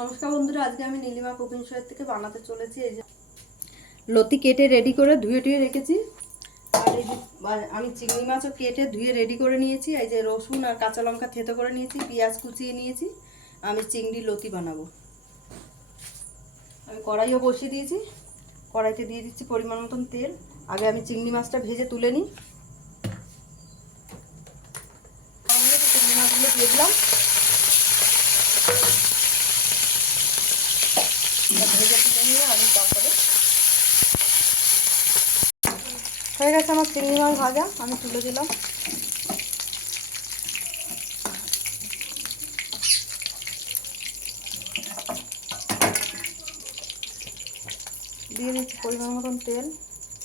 নমস্কার বন্ধুরা, আজকে আমি নীলিমা কুকিং শো থেকে বানাতে চলেছি। এই যে লতি কেটে রেডি করে ধুয়ে টুয়ে রেখেছি। আর এই যে আমি চিংড়ি মাছও কেটে ধুয়ে রেডি করে নিয়েছি। এই যে রসুন আর কাঁচা লঙ্কা থেতো করে নিয়েছি, পেঁয়াজ কুচিয়ে নিয়েছি। আমি চিংড়ি লতি বানাবো। আমি কড়াইও বসিয়ে দিয়েছি। কড়াইতে দিয়ে দিচ্ছি পরিমাণ মতন তেল। আগে আমি চিংড়ি মাছটা ভেজে তুলে নিই। চিংড়ি মাছগুলো দিয়ে দিলাম। ভেজে তুলে নিয়ে আমি তারপরে হয়ে গেছে আমার চিংড়ি মাছ ভাজা, আমি তুলে দিলাম। দিয়ে দিচ্ছি পরিমাণ মতন তেল।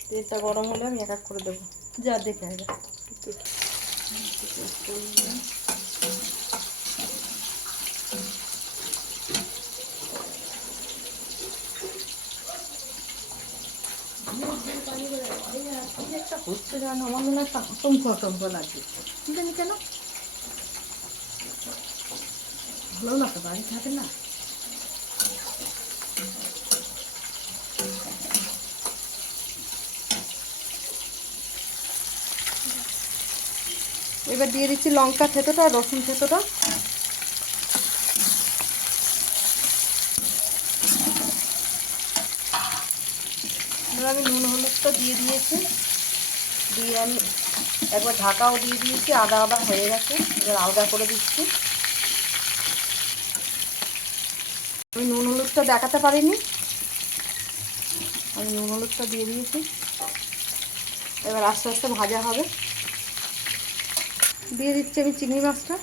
তেলটা গরম হলে আমি এক এক করে দেবো, যা দেখে হবে। হচ্ছে যেন আমার মনে হয় আতঙ্ক লাগছে। ঠিক আছে, কেন ভালো না তো, বাড়ি থাকে না। এবার দিয়ে দিচ্ছি লঙ্কা থেতোটা আর রসুন থেতোটা। এবার আমি নুন হলুদটা দিয়ে দিয়েছি, দিয়ে আমি একবার ঢাকাও দিয়ে দিয়েছি। আদা আদা হয়ে গেছে, এবার আলগা করে দিচ্ছি। আমি নুন হলুদটা দেখাতে পারিনি, আমি নুন হলুদটা দিয়ে দিয়েছি। এবার আস্তে আস্তে ভাজা হবে। দিয়ে দিচ্ছি আমি চিংড়ি মাছটা।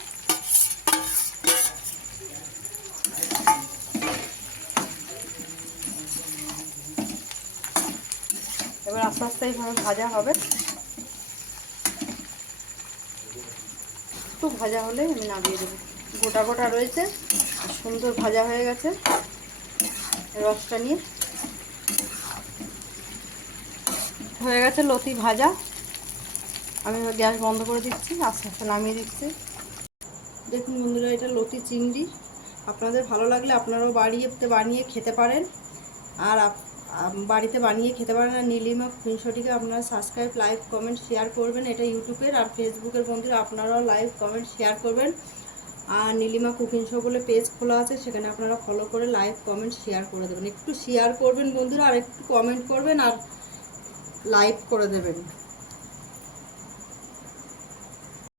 এবার আস্তে আস্তে এইভাবে ভাজা হবে। একটু ভাজা হলে আমি নামিয়ে দেবো। গোটা গোটা রয়েছে, সুন্দর ভাজা হয়ে গেছে। রসটা নিয়ে হয়ে গেছে লতি ভাজা। আমি গ্যাস বন্ধ করে দিচ্ছি, আস্তে আস্তে নামিয়ে দিচ্ছি। দেখুন বন্ধুরা, এটা লতি চিংড়ি। আপনাদের ভালো লাগলে আপনারাও বানিয়ে খেতে পারেন। আর বাড়িতে বানিয়ে খেতে পারেন। আর নীলিমা কুকিং শোটিকে আপনারা সাবস্ক্রাইব, লাইক, কমেন্ট, শেয়ার করবেন। এটা ইউটিউবের আর ফেসবুকের বন্ধুরা, আপনারাও লাইক, কমেন্ট, শেয়ার করবেন। আর নীলিমা কুকিং শো বলে পেজ খোলা আছে, সেখানে আপনারা ফলো করে লাইক, কমেন্ট, শেয়ার করে দেবেন। একটু শেয়ার করবেন বন্ধুরা, আর একটু কমেন্ট করবেন আর লাইক করে দেবেন।